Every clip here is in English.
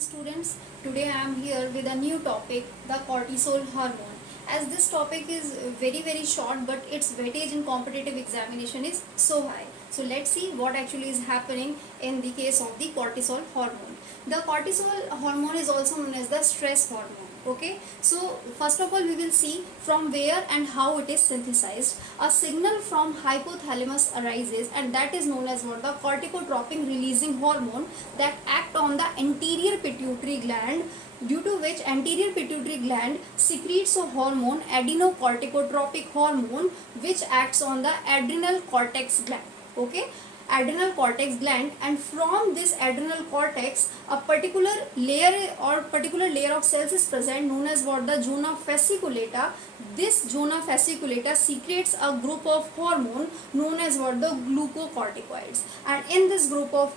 students. Today I am here with a new topic, the cortisol hormone. As this topic is very short, but its weightage in competitive examination is so high. So let's see what actually is happening in the case of the cortisol hormone. The cortisol hormone is also known as the stress hormone. Okay, so first of all we will see from where and how it is synthesized. A signal from hypothalamus arises, and that is known as what, the corticotropin releasing hormone, that act on the anterior pituitary gland, due to which anterior pituitary gland secretes a hormone, adenocorticotropic hormone, which acts on the adrenal cortex gland. Okay, adrenal cortex gland, and from this adrenal cortex a particular layer of cells is present, known as what, the zona fasciculata. This zona fasciculata secretes a group of hormone known as what, the glucocorticoids, and in this group of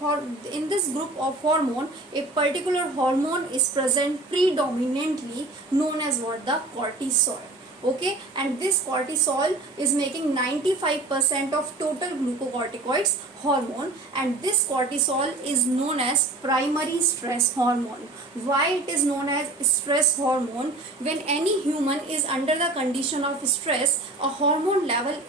hormone a particular hormone is present predominantly, known as what, the cortisol. Okay, and this cortisol is making 95% of total glucocorticoids hormone, and this cortisol is known as primary stress hormone. Why it is known as stress hormone? When any human is under the condition of stress, a hormone level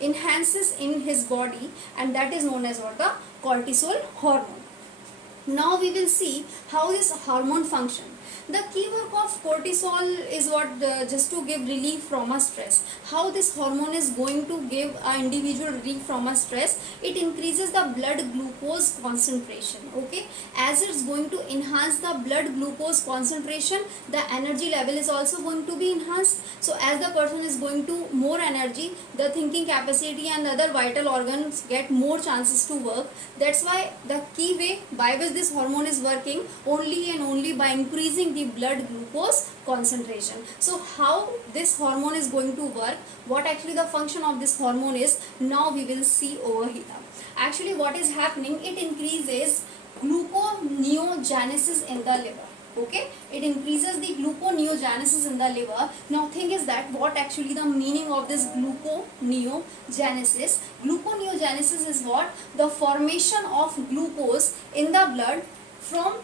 enhances in his body, and that is known as what, the cortisol hormone. Now we will see how this hormone function. The key work of cortisol is what, just to give relief from a stress. How this hormone is going to give an individual relief from a stress? It increases the blood glucose concentration. Okay, as it's going to enhance the blood glucose concentration, the energy level is also going to be enhanced. So as the person is going to more energy, the thinking capacity and other vital organs get more chances to work. That's why the key way by which this hormone is working, only and only by increasing the blood glucose concentration. So how this hormone is going to work, what actually the function of this hormone is, now we will see over here. Actually what is happening, it increases gluconeogenesis in the liver. Okay, it increases the gluconeogenesis in the liver. Now thing is that what actually the meaning of this gluconeogenesis? Gluconeogenesis is what, the formation of glucose in the blood from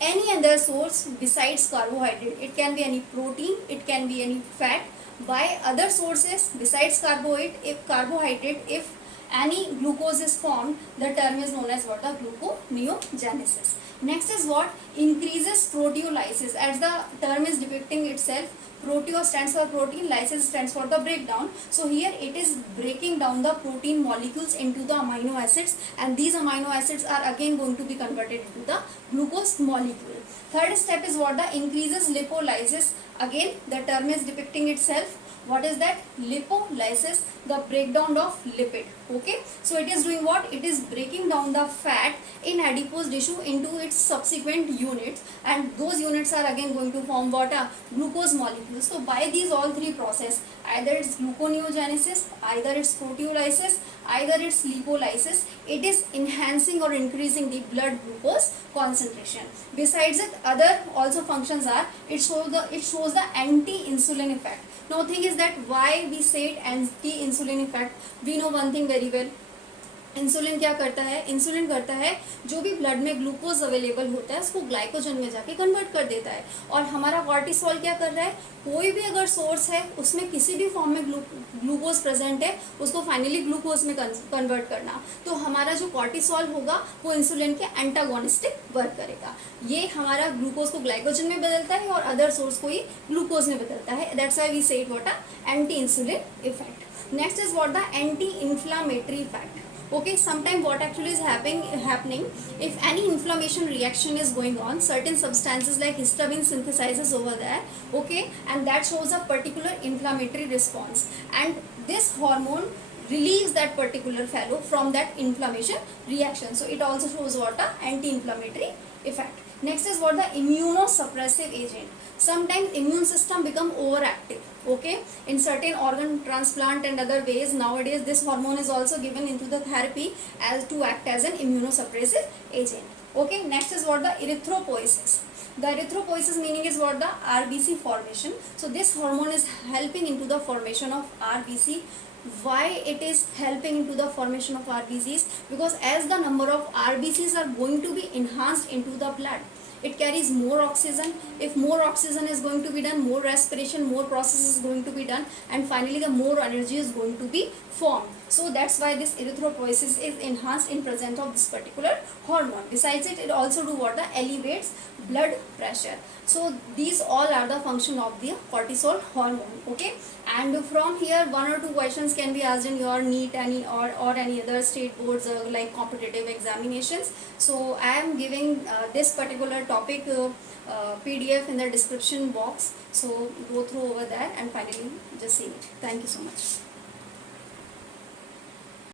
any other source besides carbohydrate. It can be any protein, it can be any fat, by other sources besides carbohydrate. If any glucose is formed, the term is known as what, the gluconeogenesis. Next is what, increases proteolysis. As the term is depicting itself, proteo stands for protein, lysis stands for the breakdown. So here it is breaking down the protein molecules into the amino acids, and these amino acids are again going to be converted into the glucose molecule. Third step is what, the increases lipolysis. Again the term is depicting itself. What is that? Lipolysis, the breakdown of lipid. Okay, so it is doing what? It is breaking down the fat in adipose tissue into its subsequent units, and those units are again going to form what, a glucose molecules. So by these all three process, either it's gluconeogenesis, either it's proteolysis, either it's lipolysis, it is enhancing or increasing the blood glucose concentration. Besides it, other also functions are, it shows the anti-insulin effect. Now thing is that why we say it anti-insulin effect? We know one thing very well. Insulin क्या करता है? Insulin करता है जो भी blood में glucose available होता है उसको ग्लाइकोजन में जाके कन्वर्ट कर देता है, और हमारा कॉर्टिसोल क्या कर रहा है? कोई भी अगर सोर्स है उसमें किसी भी फॉर्म में ग्लूकोज प्रेजेंट है, उसको फाइनली ग्लूकोज में कन्वर्ट करना। तो हमारा जो कॉर्टिसोल होगा वो इंसुलिन के एंटागोनिस्टिक वर्क करेगा। ये हमारा ग्लूकोज को ग्लाइकोजन में बदलता है और अदर सोर्स को ही ग्लूकोज में बदलता है। दैट्स व्हाई वी से it what, anti insulin effect. Next is what, the anti inflammatory effect. Okay, sometimes what actually is happening, if any inflammation reaction is going on, certain substances like histamine synthesizes over there. Okay, and that shows a particular inflammatory response, and this hormone relieves that particular fellow from that inflammation reaction. So it also shows what, a anti-inflammatory effect. Next is what, the immunosuppressive agent. Sometimes immune system become overactive. Okay, in certain organ transplant and other ways, nowadays this hormone is also given into the therapy as to act as an immunosuppressive agent. Okay, next is what, the erythropoiesis. The erythropoiesis meaning is what, the RBC formation. So this hormone is helping into the formation of RBC. Why it is helping into the formation of RBCs? Because as the number of RBCs are going to be enhanced into the blood, it carries more oxygen. If more oxygen is going to be done, more respiration, more process is going to be done, and finally the more energy is going to be formed. So that's why this erythropoiesis is enhanced in presence of this particular hormone. Besides it, it also do what? Elevates blood pressure. So these all are the function of the cortisol hormone. Okay, and from here 1 or 2 questions can be asked in your NEET or any other state boards like competitive examinations. So I am giving this particular topic PDF in the description box, so go through over there and finally just see it. Thank you so much.